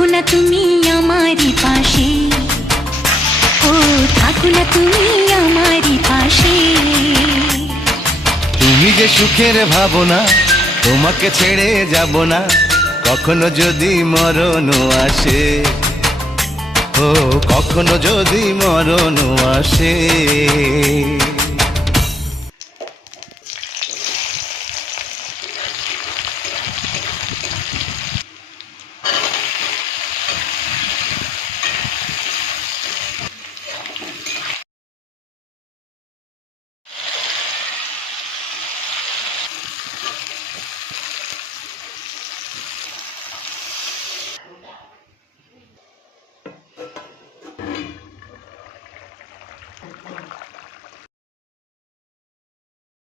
থাকো না তুমি আমারই পাশে, ও থাকো না তুমি আমারই পাশে। তুমি যে সুখের ভাবনা, তোমাকে ছেড়ে যাব না, কখনো যদি মরণ আসে, ও কখনো যদি মরণ আসে।